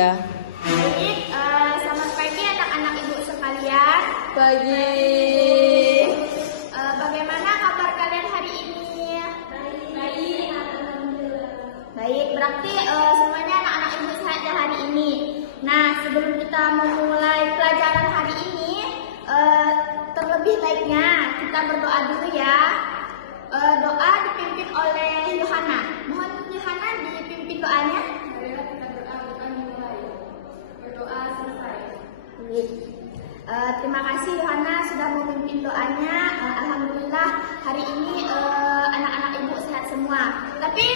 Iya. Baik, selamat pagi anak-anak ibu sekalian. Pagi. Bagaimana kabar kalian hari ini? Baik, alhamdulillah. Baik, berarti semuanya anak-anak ibu sehat ya hari ini. Nah, sebelum kita memulai pelajaran hari ini, terlebih baiknya kita berdoa dulu ya. Doa dipimpin oleh Yohana. Mohon Yohana dipimpin doanya. Marilah kita berdoa mulai. Berdoa selesai. Terima kasih Yohana sudah memimpin doanya. Alhamdulillah hari ini anak-anak ibu sehat semua. Tapi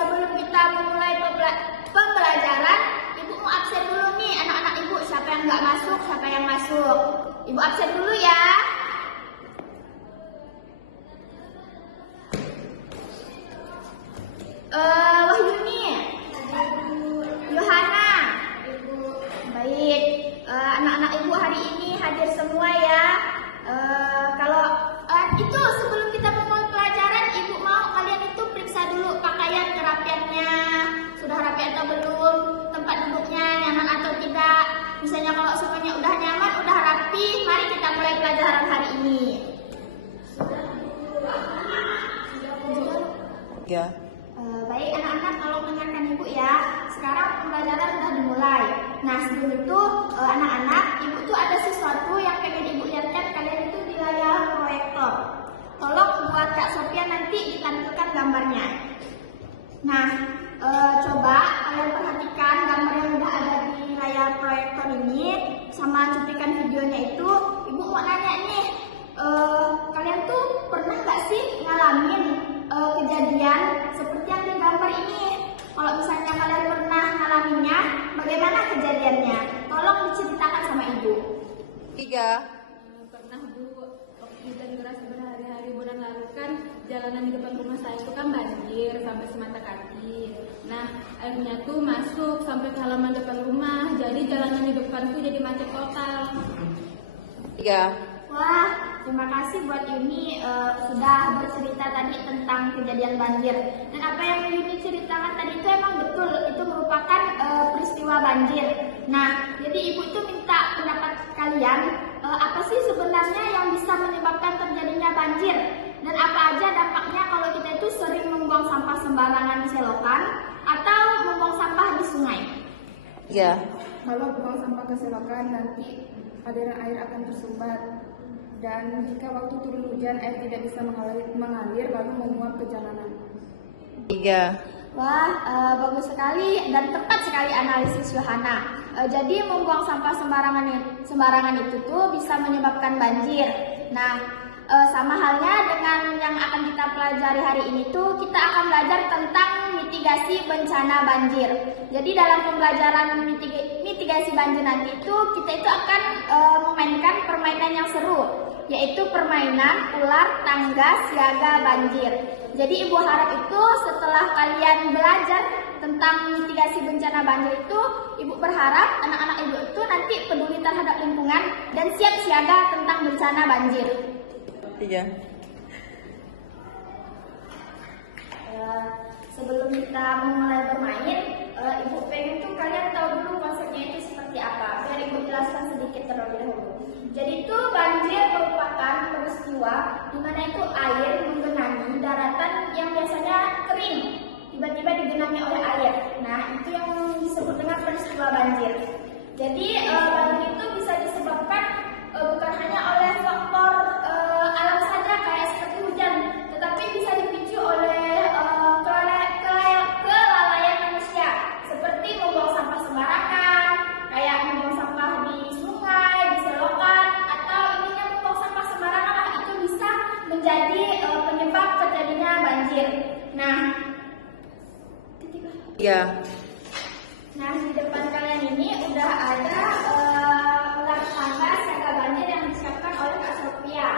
sebelum kita memulai pembelajaran, ibu mau absen dulu nih anak-anak ibu. Siapa yang nggak masuk, siapa yang masuk. Ibu absen dulu ya. Wahyuni, Yohana, baik. Anak-anak ibu hari ini hadir semua ya. Kalau itu sebelum kita memulai pelajaran, ibu mau kalian itu periksa dulu pakaian kerapiannya, sudah rapi atau belum, tempat duduknya nyaman atau tidak. Misalnya kalau semuanya udah nyaman, udah rapi, mari kita mulai pelajaran hari ini. Ya. Baik anak-anak, tolong dengarkan ibu ya. Sekarang pembelajaran sudah dimulai. Nah sebelum itu anak-anak, ibu tuh ada sesuatu yang pengen ibu lihatkan kalian itu di layar proyektor. Tolong buat Kak Sophia nanti ditampilkan gambarnya. Nah coba kalian perhatikan gambar yang udah ada di layar proyektor ini sama cuplikan videonya itu. Ibu mau nanya nih, kalian tuh pernah nggak sih ngalamin kejadian seperti yang di gambar ini? Kalau misalnya kalian pernah ngalaminnya, bagaimana kejadiannya? Tolong diceritakan sama ibu. 3. Pernah Bu, waktu hujan deras berhari-hari bulan lalu kan jalanan di depan rumah saya itu kan banjir sampai semata kaki. Nah, airnya tuh masuk sampai ke halaman depan rumah. Jadi jalanan di depan tuh jadi macet total. 3. Wah, terima kasih buat Yuni sudah bercerita tadi tentang kejadian banjir. Dan apa yang Yuni ceritakan tadi itu emang betul, itu merupakan peristiwa banjir. Nah, jadi ibu itu minta pendapat kalian, apa sih sebenarnya yang bisa menyebabkan terjadinya banjir? Dan apa aja dampaknya kalau kita itu sering membuang sampah sembarangan di selokan atau membuang sampah di sungai? 3. Kalau buang sampah ke selokan nanti aliran air akan tersumbat. Dan jika waktu turun hujan air tidak bisa mengalir lalu menguap ke jalanan. 3. Wah, bagus sekali dan tepat sekali analisis Yohana. Jadi membuang sampah sembarangan itu tuh bisa menyebabkan banjir. Nah, sama halnya dengan yang akan kita pelajari hari ini tuh, kita akan belajar tentang mitigasi bencana banjir. Jadi dalam pembelajaran mitigasi banjir nanti itu, kita itu akan memainkan permainan yang seru, yaitu permainan ular tangga siaga banjir. Jadi ibu harap itu setelah kalian belajar tentang mitigasi bencana banjir itu, ibu berharap anak-anak ibu itu nanti peduli terhadap lingkungan dan siap siaga tentang bencana banjir. 3. Sebelum kita memulai bermain, ibu pengen tuh kalian tahu dulu konsepnya itu seperti apa. Biar ibu jelaskan sedikit terlebih dahulu. Jadi itu banjir merupakan peristiwa di mana itu air menggenangi daratan yang biasanya kering, tiba-tiba digenangi oleh air. Nah itu yang disebut dengan peristiwa banjir. Jadi banjir itu bisa disebabkan bukan hanya oleh faktor alam saja kayak seperti hujan, tetapi bisa dipicu oleh kelalaian manusia, seperti membuang sampah sembarangan, kayak membuang sampah di sungai, di selokan, atau intinya membuang sampah sembarangan lah, itu bisa menjadi penyebab terjadinya banjir. Nah, 3. Nah di depan kalian ini udah ada ular tangga siaga banjir yang disiapkan oleh Kak Sophia.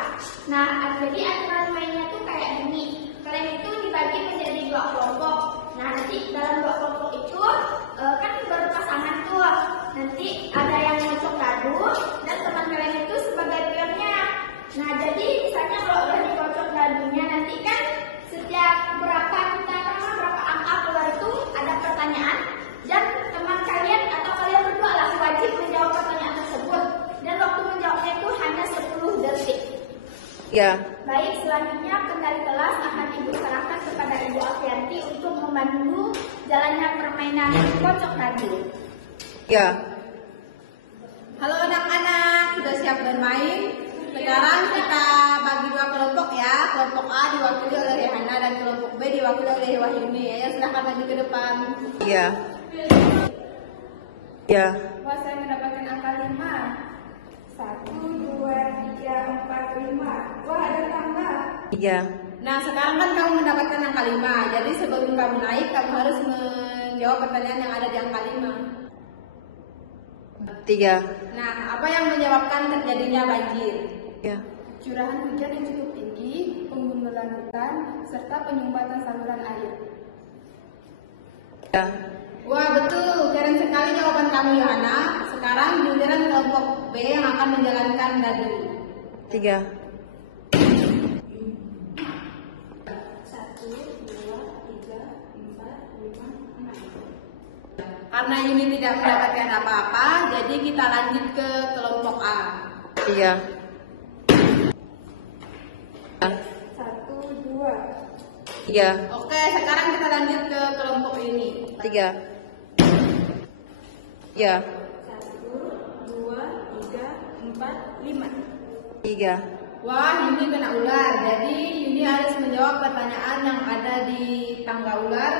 Nah jadi aturan mainnya tuh kayak gini. Kalian itu dibagi menjadi 2 kelompok. Nah nanti dalam 2 kelompok itu kan berpasangan tuh. Nanti ada yang ngocok dadu dan teman kalian itu sebagai pionnya. Nah jadi misalnya kalau udah dikocok dadunya nanti kan setiap berapa angka keluar itu ada pertanyaan dan teman kalian atau kalian 3, Baik, selanjutnya kendali kelas akan Ibu serahkan kepada Ibu Alfianti untuk membantu jalannya permainan pojok tadi. 3, Halo anak-anak, sudah siap bermain? Sekarang kita bagi dua kelompok ya. Kelompok A diwakili oleh Rehana dan kelompok B diwakili oleh Wahyuni. Ayo silahkan maju ke depan. 3, 3, Wah, saya mendapatkan angka 5. 1, 2, 3, 4, 5. Wah, ada tambah. 3, Nah sekarang kan kamu mendapatkan angka 5. Jadi sebelum kamu naik, kamu harus menjawab pertanyaan yang ada di angka 5. 3, Nah, apa yang menyebabkan terjadinya banjir? 3, Curahan hujan yang cukup tinggi, penggundulan hutan, serta penyumbatan saluran air. 3, Wah betul, keren sekali jawaban kamu Yohana. Sekarang giliran kelompok B yang akan menjalankan dadu. 3, 1, 2, 3, 4, 5, 6. Karena Yuni tidak mendapatkan apa-apa, jadi kita lanjut ke kelompok A. 3, 1, 2. 3, Oke, sekarang kita lanjut ke kelompok ini. 3, 3, 1, 2, 3, 4, 5. 3, Wah, Yuni kena ular. Jadi Yuni harus menjawab pertanyaan yang ada di tangga ular,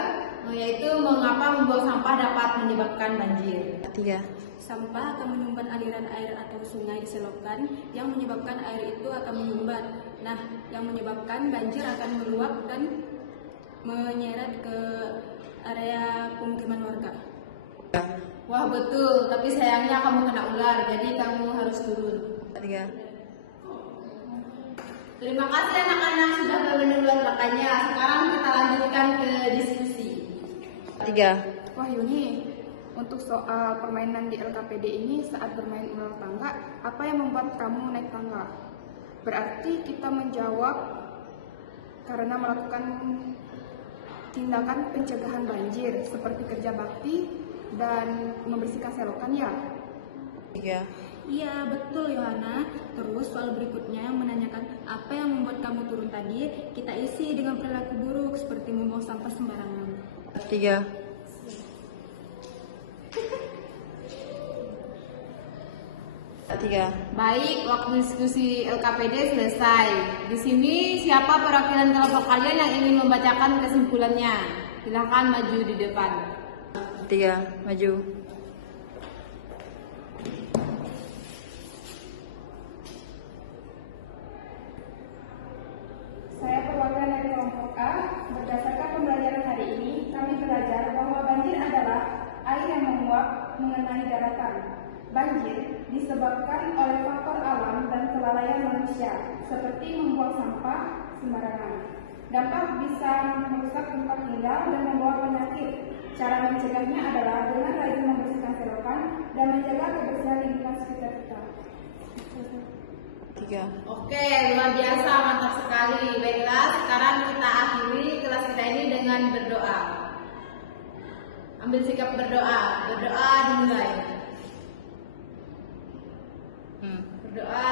yaitu mengapa membuang sampah dapat menyebabkan banjir. 3, Sampah akan menyumbat aliran air atau sungai di selokan, yang menyebabkan air itu akan menyumbat. Nah, yang menyebabkan banjir akan meluap dan menyeret ke area pemukiman warga. Wah, betul. Tapi sayangnya kamu kena ular, jadi kamu harus turun. 3, Terima kasih anak-anak sudah mendengar belakangnya. Sekarang kita lanjutkan ke diskusi. 3, Wah Yuni, untuk soal permainan di LKPD ini saat bermain ular tangga, apa yang membuat kamu naik tangga? Berarti kita menjawab karena melakukan tindakan pencegahan banjir seperti kerja bakti dan membersihkan selokan ya? 3, Iya betul Yohana. Terus soal berikutnya yang menanyakan apa yang membuat kamu turun tadi, kita isi dengan perilaku buruk seperti membuang sampah sembarangan. 3, Baik, waktu diskusi LKPD selesai. Di sini siapa perwakilan kelompok kalian yang ingin membacakan kesimpulannya? Silahkan maju di depan. 3, maju. Saya perwakilan dari kelompok A. Berdasarkan pembelajaran hari ini, kami belajar bahwa banjir adalah air yang menguap mengenai daratan. Banjir disebabkan oleh faktor alam dan kelalaian manusia, seperti membuang sampah sembarangan. Dampak bisa merusak tempat tinggal dan membawa penyakit. Cara mencegahnya adalah dengan rajin membersihkan selokan dan menjaga kebersihan lingkungan sekitar kita. 3, Oke, luar biasa, mantap sekali. Baiklah, sekarang kita akhiri kelas kita ini dengan berdoa. Ambil sikap berdoa. Berdoa dimulai. Berdoa